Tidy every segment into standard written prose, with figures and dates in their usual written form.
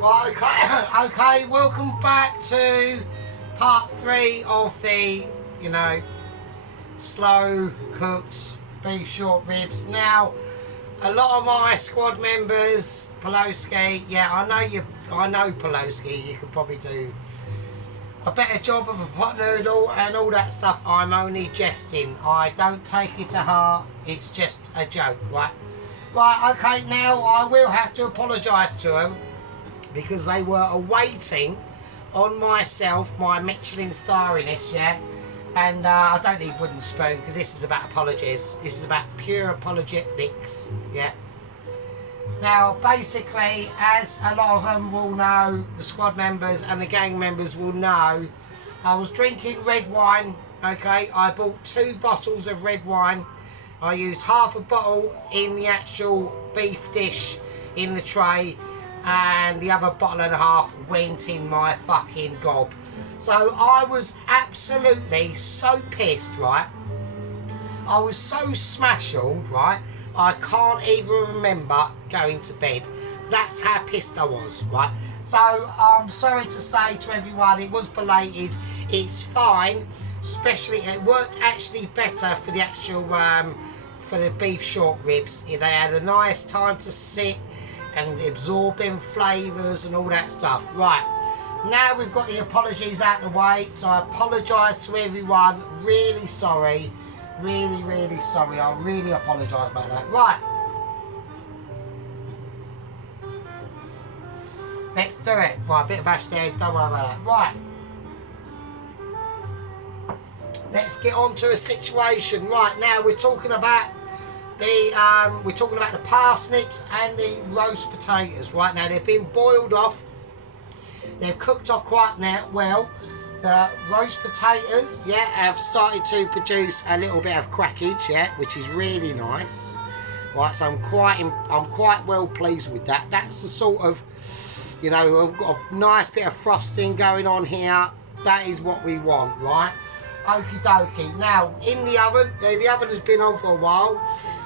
Right, okay, okay, welcome back to part 3 of the, slow cooked beef short ribs. Now, a lot of my squad members, Poloski, I know Poloski, you could probably do a better job of a pot noodle and all that stuff. I'm only jesting. I don't take it to heart. It's just a joke, right? Right, okay, now I will have to apologise to them because they were awaiting on myself, my Michelin star in this, yeah? And I don't need wooden spoon because this is about apologies. This is about pure apologetics, yeah? Now, basically, as a lot of them will know, the squad members and the gang members will know, I was drinking red wine, okay? I bought 2 bottles of red wine. I used half a bottle in the actual beef dish in the tray, and the other bottle and a half went in my fucking gob. So I was absolutely so pissed, right? I was so smashelled, right? I can't even remember going to bed. That's how pissed I was, right? So I'm sorry to say to everyone, it was belated. It's fine. Especially, it worked actually better for the actual, for the beef short ribs. They had a nice time to sit and absorb them flavours and all that stuff. Right, now we've got the apologies out of the way, so I apologise to everyone. Really sorry. Really, really sorry. I really apologise about that. Right. Let's do it. Right, a bit of ash there. Don't worry about that. Right. Let's get on to a situation. Right, now we're talking about the parsnips and the roast potatoes. Right, now they've been boiled off. They've cooked off quite well. The roast potatoes, yeah, have started to produce a little bit of crackage, yeah, which is really nice. Right, so I'm quite well pleased with that. That's the sort of, I've got a nice bit of frosting going on here. That is what we want, right? Okie dokie. Now in the oven has been on for a while.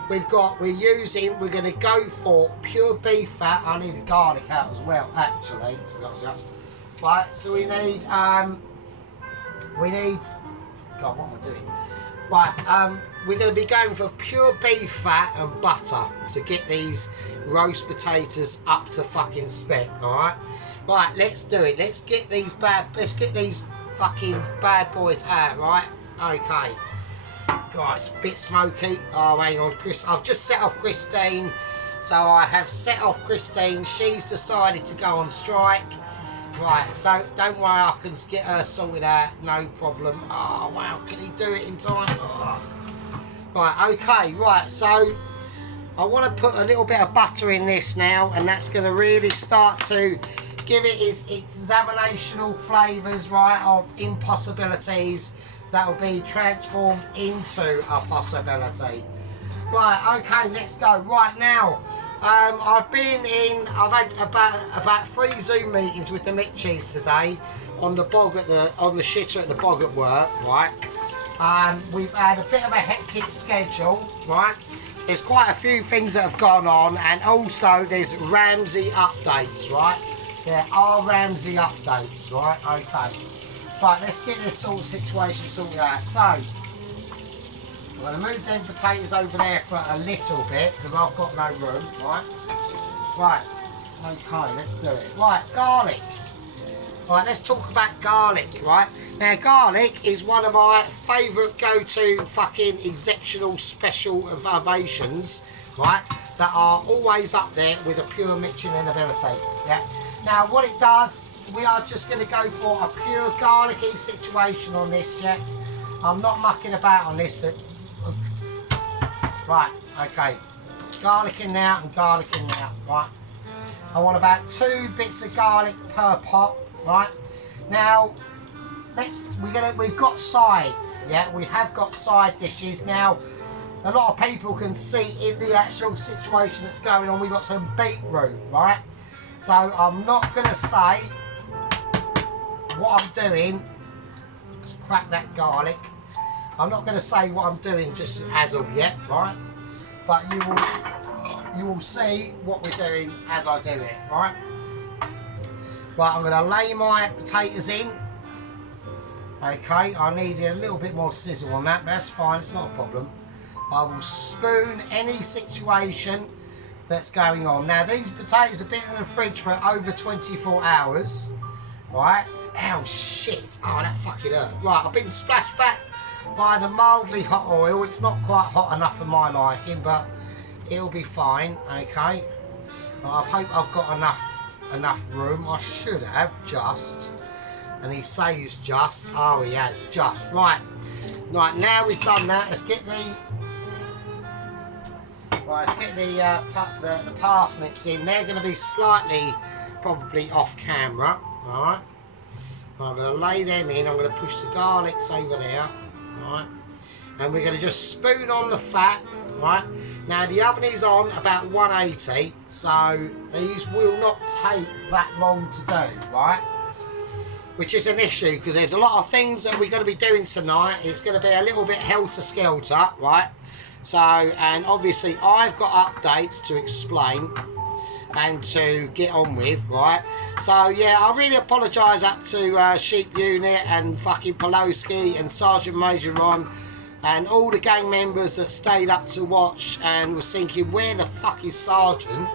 We're going to go for pure beef fat. I need the garlic out as well, actually. Right, so we need, God, what am I doing? Right, we're going to be going for pure beef fat and butter to get these roast potatoes up to fucking spec, alright? Right, let's do it. Let's get these fucking bad boys out, right? Okay. God, it's a bit smoky. Oh, hang on, I've just set off Christine. So I have set off Christine. She's decided to go on strike. Right, so don't worry, I can get her sorted out, no problem. Oh, wow, can he do it in time? Oh. Right, okay, right, so I want to put a little bit of butter in this now, and that's going to really start to give it its examinational flavours, right, of impossibilities that will be transformed into a possibility. Right, okay, let's go. Right now, I've had about 3 Zoom meetings with the Mitchies today on the shitter at the bog at work, right? We've had a bit of a hectic schedule, right? There's quite a few things that have gone on, and also there's Ramsey updates, right? There are Ramsey updates, right? Okay. Right, let's get this sort of situation sorted out. So, I'm going to move them potatoes over there for a little bit because I've got no room, right? Right, okay, let's do it. Right, garlic. Right, let's talk about garlic, right? Now, garlic is one of my favourite go-to fucking exceptional special innovations, right? That are always up there with a pure Michelin ability, yeah? Now, what it does, we are just going to go for a pure garlicky situation on this, yeah? I'm not mucking about on this. Right, okay. Garlic in there and garlic in there, right? I want about 2 bits of garlic per pot, right? Now, we've got sides, yeah? We have got side dishes. Now, a lot of people can see in the actual situation that's going on, we've got some beetroot, right? So I'm not going to say what I'm doing. Let's crack that garlic. I'm not going to say what I'm doing just as of yet, right? But you will see what we're doing as I do it, right? Right, I'm going to lay my potatoes in. Okay, I needed a little bit more sizzle on that, but that's fine, it's not a problem. I will spoon any situation that's going on. Now, these potatoes have been in the fridge for over 24 hours. Right? Ow, shit. Oh, that fucking hurt. Right, I've been splashed back by the mildly hot oil. It's not quite hot enough for my liking, but it'll be fine, okay? I hope I've got enough room. I should have, just. And he says just. Oh, he has, just. Right. Right, now we've done that, let's get the parsnips in. They're going to be slightly, probably off camera. Alright. I'm going to lay them in. I'm going to push the garlics over there. Alright. And we're going to just spoon on the fat. Right. Now the oven is on about 180, so these will not take that long to do. Right. Which is an issue because there's a lot of things that we're going to be doing tonight. It's going to be a little bit helter-skelter. Right. So, and obviously I've got updates to explain and to get on with, right? So yeah, I really apologise up to Sheep Unit and fucking Poloski and Sergeant Major Ron and all the gang members that stayed up to watch and was thinking, where the fuck is Sergeant?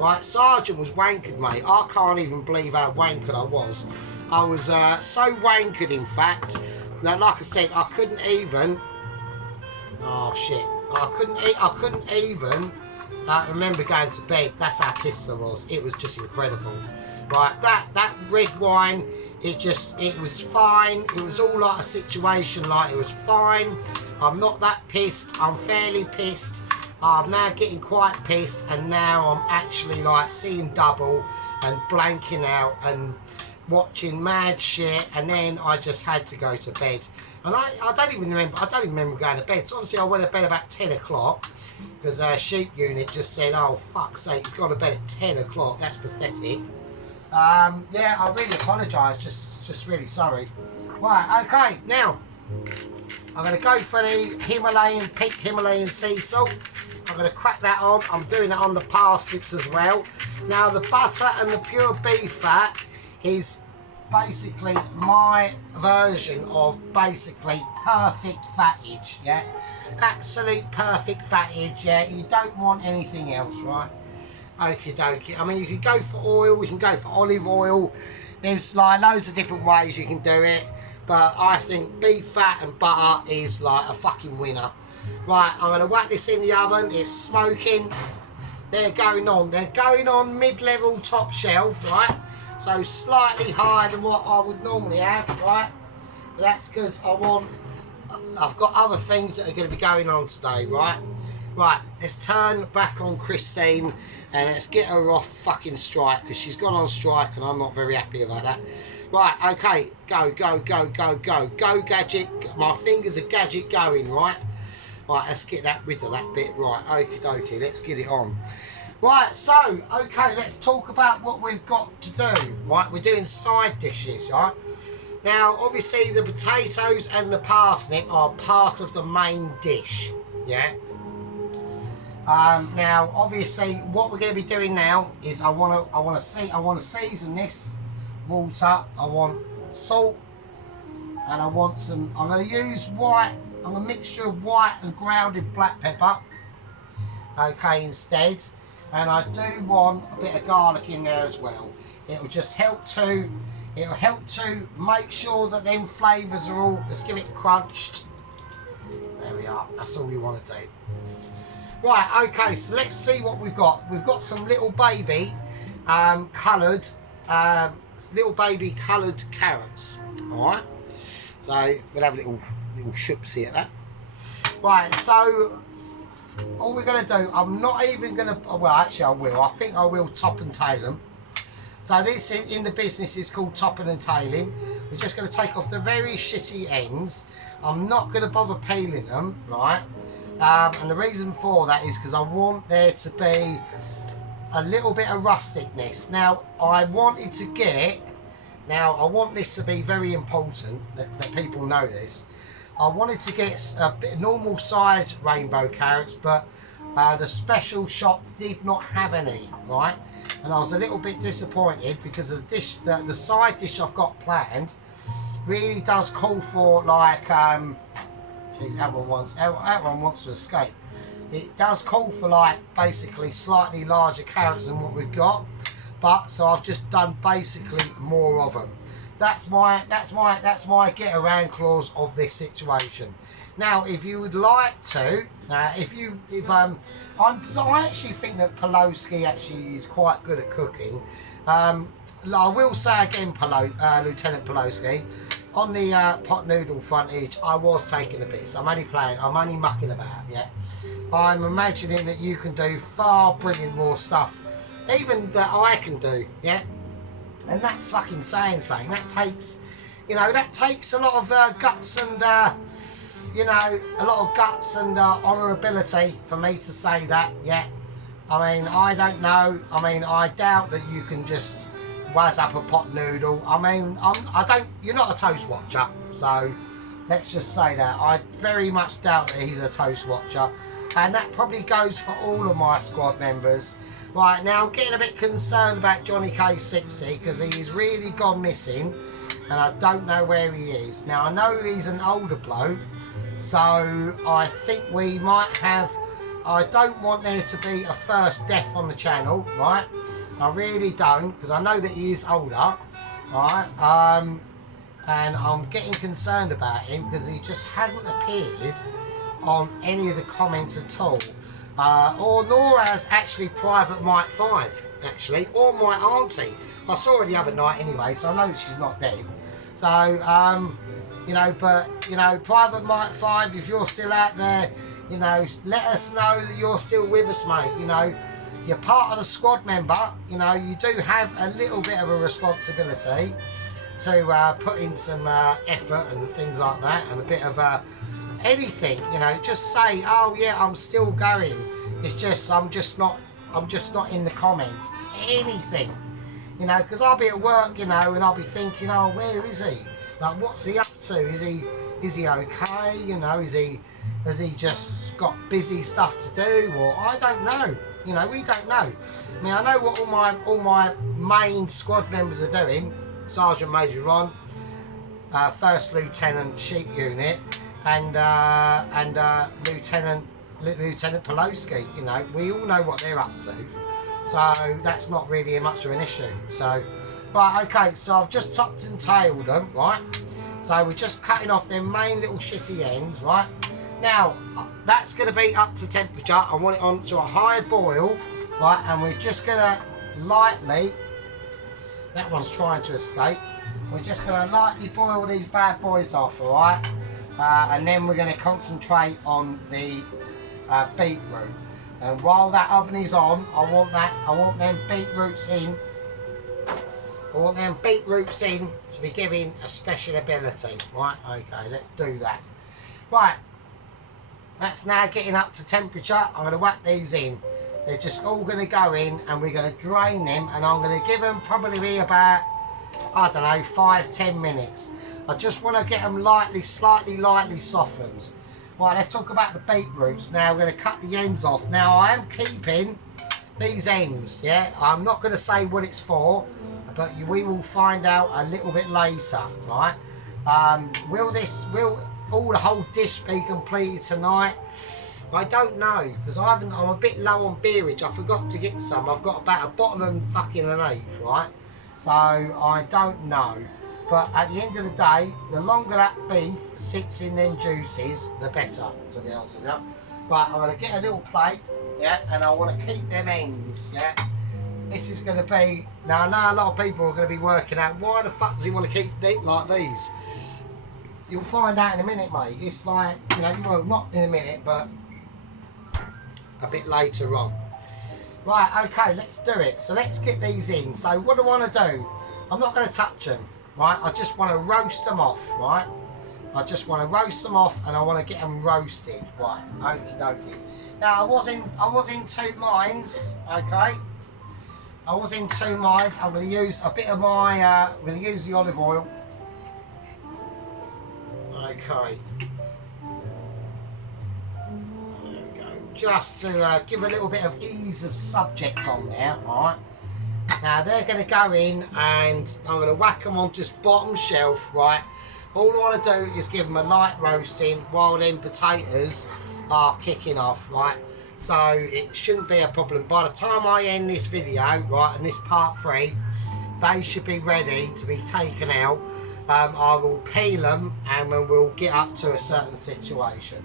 Right, Sergeant was wankered, mate. I can't even believe how wankered I was. I was so wankered, in fact, that, like I said, I couldn't even. Oh shit! I couldn't even remember going to bed. That's how pissed I was. It was just incredible. Right, that red wine, it was fine. It was all like a situation, like it was fine. I'm not that pissed. I'm fairly pissed. I'm now getting quite pissed, and now I'm actually like seeing double and blanking out and watching mad shit, and then I just had to go to bed. And I don't even remember going to bed. So obviously I went to bed about 10 o'clock because Sheep Unit just said, oh fuck's sake, he's gone to bed at 10 o'clock. That's pathetic. Yeah, I really apologise, just really sorry. Right, okay, now I'm going to go for the pink Himalayan sea salt. I'm going to crack that on. I'm doing it on the parsnips as well. Now the butter and the pure beef fat is basically my version of basically perfect fattage, yeah? Absolute perfect fattage, yeah? You don't want anything else, right? Okie dokie. I mean, you can go for oil, you can go for olive oil. There's like loads of different ways you can do it. But I think beef fat and butter is like a fucking winner. Right, I'm going to whack this in the oven. It's smoking. They're going on mid-level top shelf, right? So slightly higher than what I would normally have, right? But that's because I've got other things that are going to be going on today, right? Right, let's turn back on Christine and let's get her off fucking strike because she's gone on strike and I'm not very happy about that. Right, okay, go, gadget. My fingers are gadget going, right? Right, let's get rid of that bit, right, okie dokie, let's get it on. Right, so, okay, let's talk about what we've got to do, right? We're doing side dishes, right? Now, obviously, the potatoes and the parsnip are part of the main dish, yeah? Now, obviously, what we're going to be doing now is I want to season this water. I want salt, and I'm going to use a mixture of white and grounded black pepper, okay, instead. And I do want a bit of garlic in there as well. It'll help to make sure that them flavours are all, let's give it crunched. There we are, that's all we want to do. Right, okay, so let's see what we've got. We've got some little baby coloured carrots, alright? So we'll have a little shoopsie at that. Right, so all we're going to do, I'm not even going to, well actually I will, I think I will top and tail them. So this in the business is called topping and tailing. We're just going to take off the very shitty ends. I'm not going to bother peeling them, right? And the reason for that is because I want there to be a little bit of rusticness. Now I want this to be very important, that people know this. I wanted to get a bit normal size rainbow carrots, but The special shop did not have any, right? And I was a little bit disappointed because the dish, the side dish I've got planned really does call for like, geez, that one wants to escape. It does call for like basically slightly larger carrots than what we've got, but so I've just done basically more of them. That's my get around clause of this situation. Now, if you would like to, I actually think that Poloski actually is quite good at cooking. I will say again, Lieutenant Poloski, on the pot noodle frontage, I was taking the piss. I'm only mucking about, yeah. I'm imagining that you can do far brilliant more stuff, even that I can do, yeah. And that's fucking saying something. That takes, that takes a lot of guts and, a lot of guts and honourability for me to say that, yeah. I mean, I don't know. I mean, I doubt that you can just wazz up a pot noodle. I mean, you're not a toast watcher, so let's just say that. I very much doubt that he's a toast watcher. And that probably goes for all of my squad members. Right, now I'm getting a bit concerned about Johnny K60 because he's really gone missing and I don't know where he is. Now I know he's an older bloke, so I think we might have, I don't want there to be a first death on the channel, right? I really don't, because I know that he is older, right? And I'm getting concerned about him because he just hasn't appeared on any of the comments at all. Nor has actually Private Mike 5, actually, or my auntie. I saw her the other night anyway, so I know she's not dead. So, Private Mike 5, if you're still out there, let us know that you're still with us, mate. You're part of the squad member, you do have a little bit of a responsibility to put in some effort and things like that, and a bit of anything, just say, oh yeah, I'm still going. It's just I'm just not in the comments. Anything, because I'll be at work, and I'll be thinking, oh, where is he? Like, what's he up to? Is he okay? Has he just got busy stuff to do, or I don't know. We don't know. I mean, I know what all my main squad members are doing. Sergeant Major Ron, First Lieutenant Sheep Unit, and Lieutenant Poloski. We all know what they're up to, so that's not really much of an issue. So, right, okay. So I've just topped and tailed them, right? So we're just cutting off their main little shitty ends, right? Now that's going to be up to temperature. I want it on to a high boil, right? And we're just going to lightly. That one's trying to escape. We're just going to lightly boil these bad boys off, all right? And then we're going to concentrate on the beetroot. And while that oven is on, I want them beetroots in. I want them beetroots in to be giving a special ability. Right, okay, let's do that. Right, that's now getting up to temperature. I'm going to whack these in. They're just all going to go in and we're going to drain them, and I'm going to give them probably about, I don't know, 5-10 minutes. I just want to get them slightly lightly softened. Right, let's talk about the beetroots. Now we're going to cut the ends off. Now I am keeping these ends, yeah? I'm not going to say what it's for, but we will find out a little bit later, right? Will the whole dish be completed tonight? I don't know, because I'm a bit low on beerage. I forgot to get some. I've got about a bottle and fucking an eighth, right? So I don't know. But at the end of the day, the longer that beef sits in them juices, the better, to be honest with you. Right, I'm going to get a little plate, yeah, and I want to keep them ends, yeah. This is going to be, now I know a lot of people are going to be working out, why the fuck does he want to keep it like these? You'll find out in a minute, mate. It's like, well, not in a minute, but a bit later on. Right, okay, let's do it. So let's get these in. So what do I want to do? I'm not going to touch them, right? I just want to roast them off, right? I just want to roast them off, and I want to get them roasted, right? Okie dokie. Now I was in two minds, okay? I was in two minds. I'm going to use a bit of my. I'm going to use the olive oil. Okay. There we go. just to give a little bit of ease of subject on there, alright? Now they're going to go in and I'm going to whack them on just bottom shelf, right? All I want to do is give them a light roasting while them potatoes are kicking off, right? So it shouldn't be a problem. By the time I end this video, right, and this part 3, they should be ready to be taken out. I will peel them and then we'll get up to a certain situation.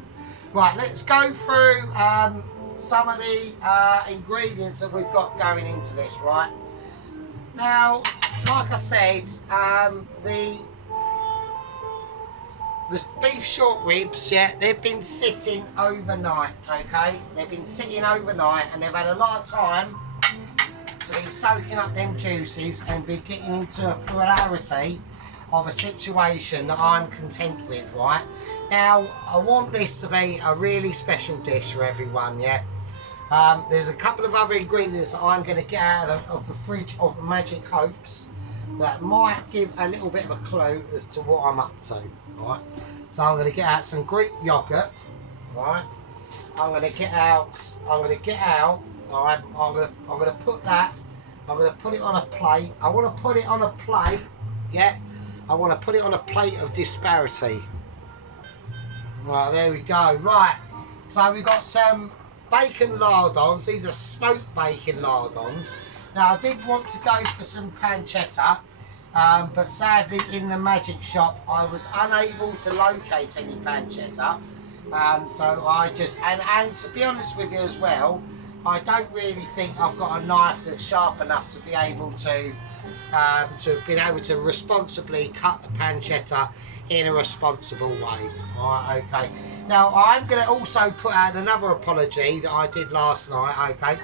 Right, let's go through some of the ingredients that we've got going into this, right? Now, like I said, the beef short ribs, yeah, they've been sitting overnight, okay? They've been sitting overnight and they've had a lot of time to be soaking up them juices and be getting into a plurality of a situation that I'm content with, right? Now, I want this to be a really special dish for everyone, yeah? There's a couple of other ingredients that I'm going to get out of the fridge of Magic Hopes that might give a little bit of a clue as to what I'm up to, right? So I'm going to get out some Greek yogurt, right? I'm going to get out, all right, I'm going to put that, I'm going to put it on a plate. I want to put it on a plate, yeah? I want to put it on a plate of disparity. Right, there we go. Right, so we've got some bacon lardons. These are smoked bacon lardons. Now, I did want to go for some pancetta, but sadly in the Magic Shop I was unable to locate any pancetta. So I just, and to be honest with you as well, I don't really think I've got a knife that's sharp enough to be able to responsibly cut the pancetta in a responsible way. Alright, okay. Now I'm going to also put out another apology that I did last night, okay,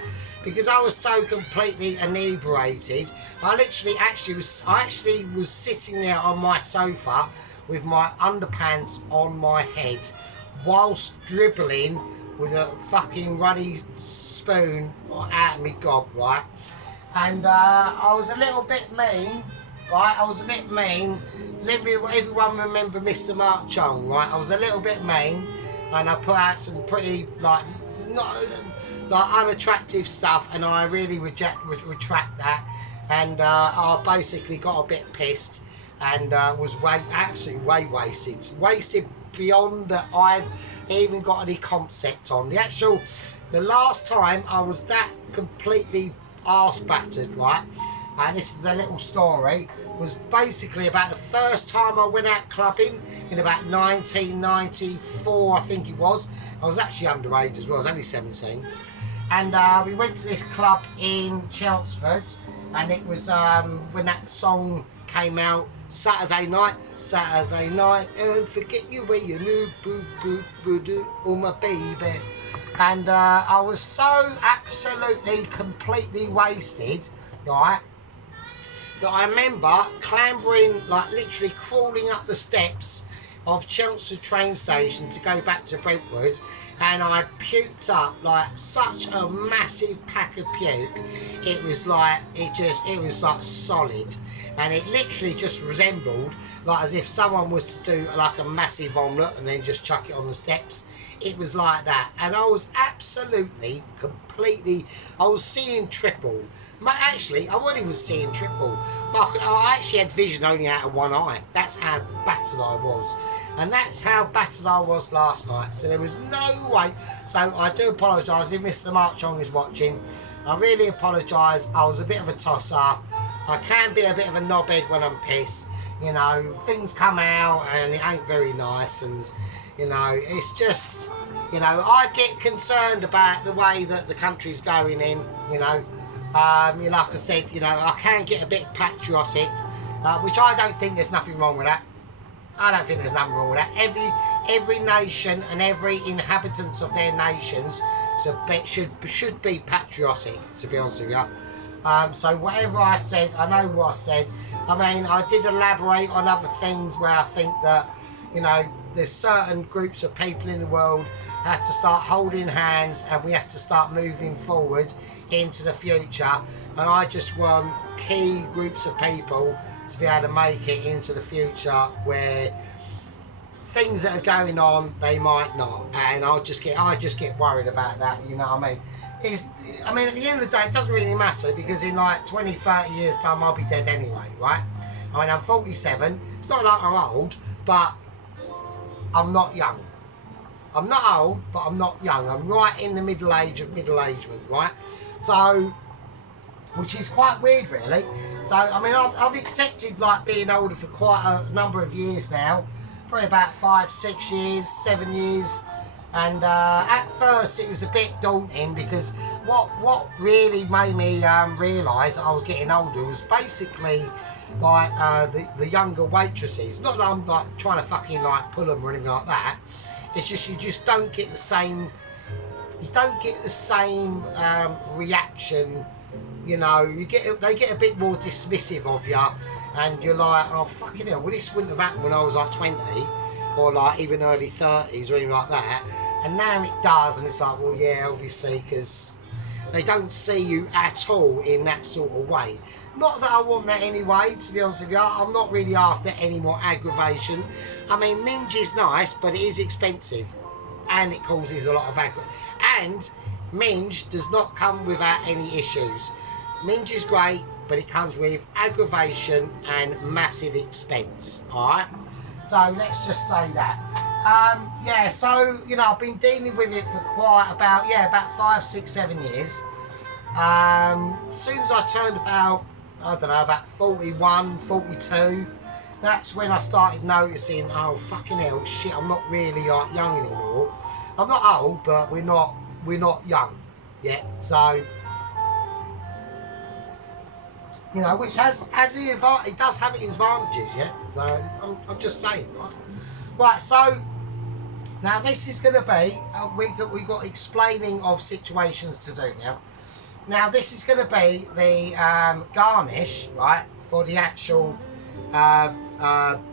because I was so completely inebriated. I actually was sitting there on my sofa with my underpants on my head whilst dribbling with a fucking runny spoon out of me gob, right? And I was a little bit mean, right? I was a bit mean. Does everyone remember Mr. Mark Chong, right? I was a little bit mean, and I put out some pretty not unattractive stuff, and I really retract that. And I basically got a bit pissed, and was absolutely wasted beyond that I've even got any concept on. The last time I was that completely arse battered, right, and this is a little story, was basically about the first time I went out clubbing in about 1994, I think it was. I was actually underage as well, I was only 17, and we went to this club in Chelmsford, and it was when that song came out, Saturday night, and forget you where you knew, boo boo boo doo, oh my baby. And I was so absolutely completely wasted, right, that I remember clambering, like literally crawling up the steps of Chelmsford train station to go back to Brentwood, and I puked up like such a massive pack of puke. It was like, it was like solid, and it literally just resembled like as if someone was to do like a massive omelette and then just chuck it on the steps. It was like that, and I was absolutely, completely, I was seeing triple. Actually, I wasn't even seeing triple. I actually had vision only out of one eye. That's how battered I was. And that's how battered I was last night. So there was no way. So I do apologise if Mr. Mark Chong is watching. I really apologise. I was a bit of a tosser. I can be a bit of a knobhead when I'm pissed. You know, things come out and it ain't very nice, and you know, it's just, you know, I get concerned about the way that the country's going in, you know. Like I said, you know, I can get a bit patriotic, which I don't think there's nothing wrong with that. I don't think there's nothing wrong with that. Every nation and every inhabitants of their nations should be patriotic, to be honest with you. So whatever I said, I know what I said. I mean, I did elaborate on other things where I think that, you know, there's certain groups of people in the world have to start holding hands, and we have to start moving forward into the future. And I just want key groups of people to be able to make it into the future where things that are going on, they might not, and I just get worried about that. You know what I mean? I mean, at the end of the day, it doesn't really matter, because in like 20, 30 years time, I'll be dead anyway, right? I mean, I'm 47. It's not like I'm old, but I'm not young. I'm not old, but I'm not young. I'm right in the middle age of middle-agement, right? So, which is quite weird, really. So, I mean, I've accepted like being older for quite a number of years now, probably about 5, 6 years, 7 years, and at first it was a bit daunting, because what really made me realise that I was getting older was basically like the younger waitresses. Not that I'm like trying to fucking like pull them or anything like that. It's just you just don't get the same. You don't get the same reaction. You know, they get a bit more dismissive of you, and you're like, oh fucking hell, well this wouldn't have happened when I was like 20, or like even early 30s or anything like that, and now it does, and it's like, well yeah, obviously, because they don't see you at all in that sort of way. Not that I want that anyway, to be honest with you. I'm not really after any more aggravation. I mean, minge is nice, but it is expensive, and it causes a lot of aggravation. And minge does not come without any issues. Minge is great, but it comes with aggravation and massive expense. Alright? So let's just say that. Yeah, so, you know, I've been dealing with it for about 5, 6, 7 years. As soon as I turned about 41, 42, that's when I started noticing, oh fucking hell, shit, I'm not really like young anymore. I'm not old, but we're not young yet. So, you know, which it does have its advantages, yeah. So I'm just saying, right? Right. So now this is going to be we got explaining of situations to do now. Now this is going to be the garnish, right, for the actual. Hang on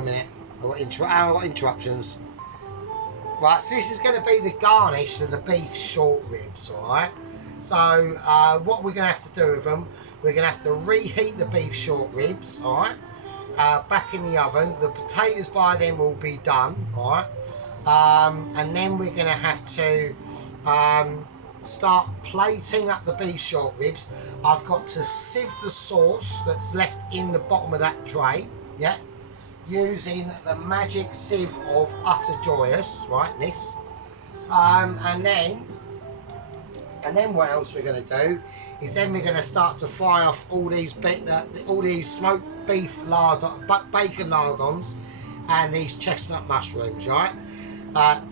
a minute. I've got interruptions. Right, so this is going to be the garnish of the beef short ribs, alright? So, what we're going to have to do with them, we're going to have to reheat the beef short ribs, alright? Back in the oven. The potatoes by then will be done, alright? And then we're going to have to start plating up the beef short ribs. I've got to sieve the sauce that's left in the bottom of that tray, yeah? Using the magic sieve of utter joyous, rightness, and then what else we're going to do is then we're going to start to fry off all these smoked beef bacon lardons and these chestnut mushrooms, right?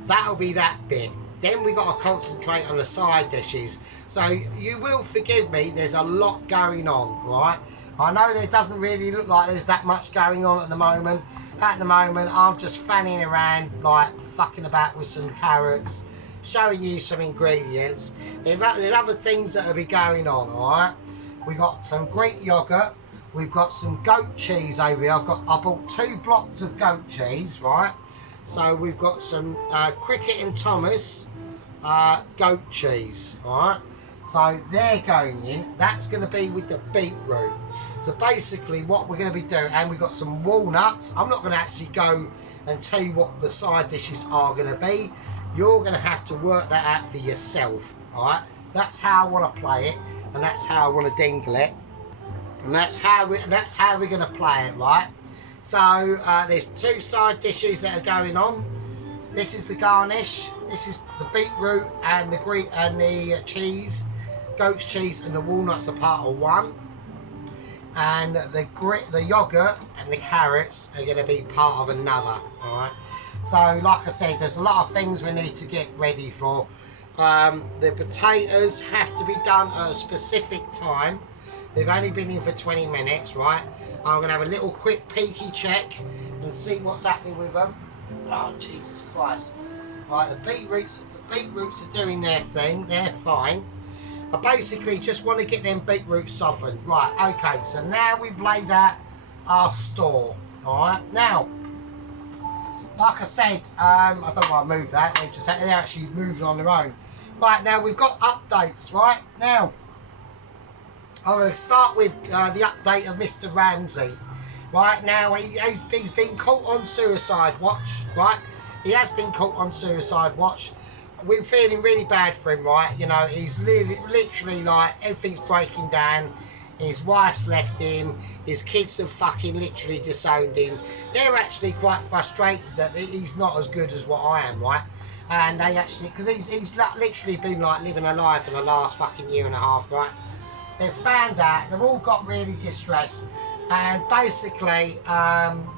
That'll be that bit. Then we got to concentrate on the side dishes. So you will forgive me, there's a lot going on, right? I know there doesn't really look like there's that much going on at the moment. At the moment, I'm just fanning around, like fucking about with some carrots, showing you some ingredients. There's other things that will be going on, alright? We got some Greek yogurt. We've got some goat cheese over here. I bought 2 blocks of goat cheese, right? So we've got some Cricket and Thomas goat cheese, alright? So they're going in. That's going to be with the beetroot. So basically what we're going to be doing, and we've got some walnuts. I'm not going to actually go and tell you what the side dishes are going to be. You're going to have to work that out for yourself, alright? That's how I want to play it, and that's how I want to dingle it, and that's how we're going to play it, right? So there's 2 side dishes that are going on. This is the garnish. This is the beetroot and the cheese, goat's cheese, and the walnuts are part of one. And the yogurt and the carrots are going to be part of another. All right. So, like I said, there's a lot of things we need to get ready for. The potatoes have to be done at a specific time. They've only been in for 20 minutes, right? I'm going to have a little quick peeky check and see what's happening with them. Oh, Jesus Christ. Right, the beetroots are doing their thing. They're fine. I basically just want to get them beetroots softened. Right, okay, so now we've laid out our store. Alright, now, like I said, I don't know why I moved that. They're actually moving on their own. Right, now we've got updates, right? Now, I'm going to start with the update of Mr. Ramsey. Right now, he's been caught on suicide watch. Right, he has been caught on suicide watch. We're feeling really bad for him, right? You know, he's literally like everything's breaking down. His wife's left him. His kids have fucking literally disowned him. They're actually quite frustrated that he's not as good as what I am, right? And they actually, because he's literally been like living a life for the last fucking year and a half, right? They've found out, they've all got really distressed. And basically,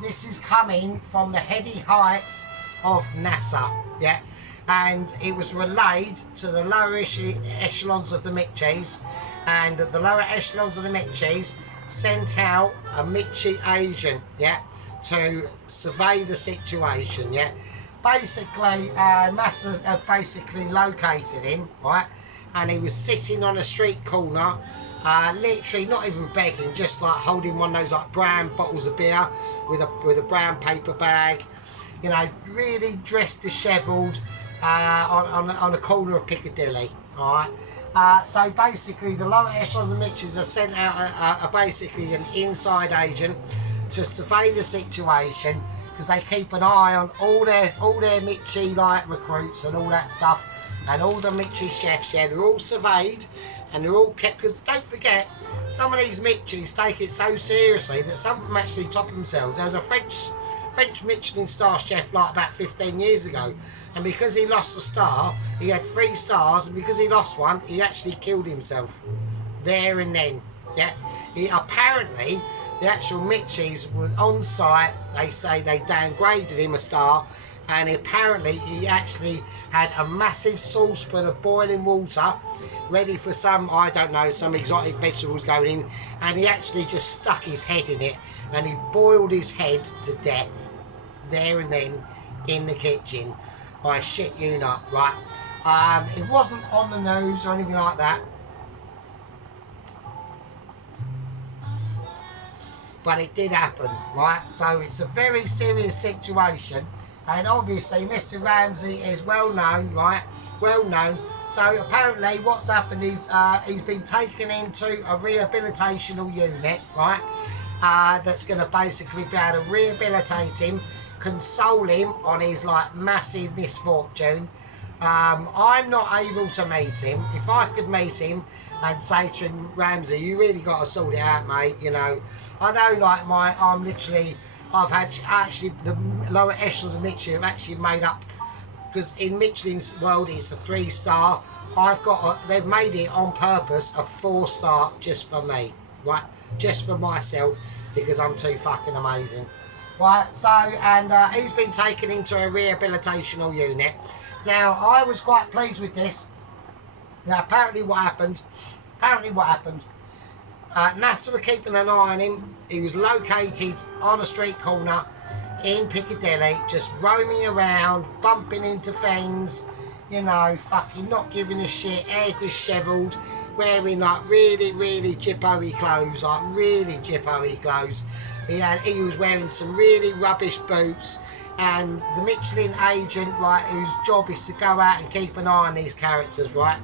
this is coming from the heady heights of NASA, yeah? And it was relayed to the lower echelons of the Mitchies, and the lower echelons of the Mitchies sent out a Mitchie agent, yeah, to survey the situation, yeah. Basically, NASA had basically located him, right, and he was sitting on a street corner, literally not even begging, just like holding one of those like brown bottles of beer with a brown paper bag, you know, really dressed dishevelled, on the corner of Piccadilly, alright? So basically the lower echelons of Mitchies have sent out basically an inside agent to survey the situation, because they keep an eye on all their Mitchie like recruits and all that stuff, and all the Mitchie chefs, yeah, they're all surveyed and they're all kept, because don't forget, some of these Mitchies take it so seriously that some of them actually top themselves. There was a French Michelin star chef like about 15 years ago, and because he lost a star, he had 3 stars, and because he lost one, he actually killed himself there and then, yeah. Apparently the actual Mitchies were on site, they say they downgraded him a star, and apparently he actually had a massive saucepan of boiling water ready for some, I don't know, some exotic vegetables going in, and he actually just stuck his head in it and he boiled his head to death there and then in the kitchen. I shit you not, right? It wasn't on the news or anything like that, but it did happen, right? So it's a very serious situation, and obviously Mr. Ramsey is well known, right? Well known. So apparently what's happened is he's been taken into a rehabilitational unit, right? That's going to basically be able to rehabilitate him, console him on his like massive misfortune. I'm not able to meet him. If I could meet him and say to him, Ramsey, you really got to sort it out, mate, you know. I know, like, I've had actually the lower echelons of Michelin have actually made up, because in Michelin's world it's a 3-star. They've made it on purpose a 4-star just for me, right? Just for myself, because I'm too fucking amazing. Right, so, and he's been taken into a rehabilitational unit. Now, I was quite pleased with this. Now, apparently what happened, NASA were keeping an eye on him. He was located on a street corner in Piccadilly, just roaming around, bumping into things, you know, fucking not giving a shit, hair dishevelled, wearing like really, really jippo-y clothes, like really jippo-y clothes. He was wearing some really rubbish boots, and the Michelin agent, like, whose job is to go out and keep an eye on these characters, right,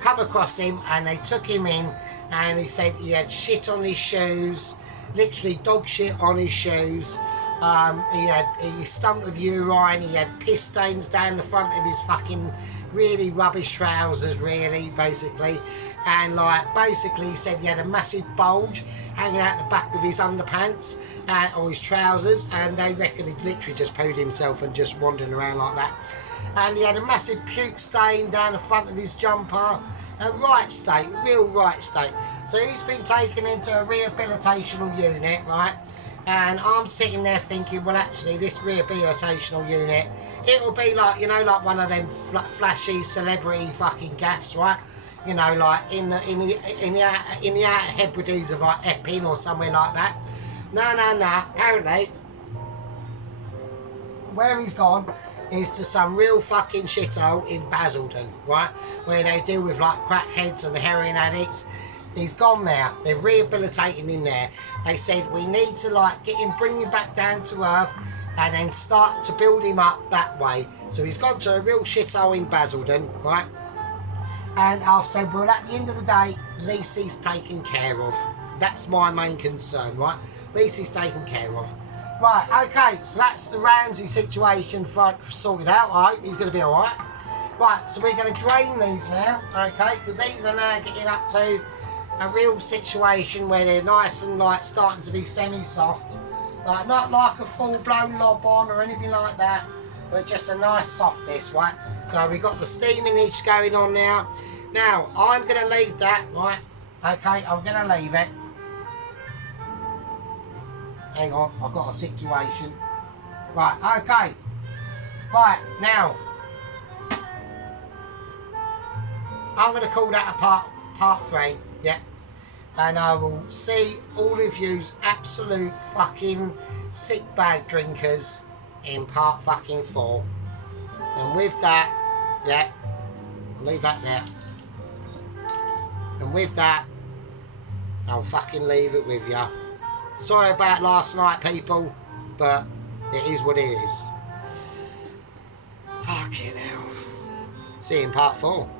come across him, and they took him in, and he said he had shit on his shoes, literally dog shit on his shoes. He stunk of urine, he had piss stains down the front of his fucking really rubbish trousers, really, basically. And like, basically he said he had a massive bulge hanging out the back of his underpants or his trousers, and they reckon he'd literally just pooed himself and just wandering around like that. And he had a massive puke stain down the front of his jumper. A right state, real right state. So he's been taken into a rehabilitational unit, right? And I'm sitting there thinking, well, actually, this rehabilitational unit, it'll be like, you know, like one of them flashy celebrity fucking gaffs, right? You know, like in the Outer Hebrides of like Epping or somewhere like that. No. Apparently, where he's gone is to some real fucking shithole in Basildon, right? Where they deal with like crackheads and heroin addicts. He's gone there. They're rehabilitating him there. They said, we need to like get him, bring him back down to earth, and then start to build him up that way. So he's gone to a real shithole in Basildon, right? And I've said, well, at the end of the day, at least he's taken care of. That's my main concern, right? At least he's taken care of. Right, okay, so that's the Ramsey situation sorted out. I hope he's going to be alright. Right, so we're going to drain these now, okay? Because these are now getting up to a real situation where they're nice and like starting to be semi-soft. Like, not like a full-blown lob on or anything like that, but just a nice softness, right? So we've got the steaminess going on now. Now, I'm going to leave that, right? Okay, I'm going to leave it. Hang on, I've got a situation. Right, okay. Right, now, I'm going to call that a part 3, yeah. And I will see all of you's absolute fucking sick bag drinkers in part fucking 4. And with that, yeah, I'll leave that there. And with that, I'll fucking leave it with you. Sorry about last night, people, but it is what it is. Fucking hell. See you in part 4.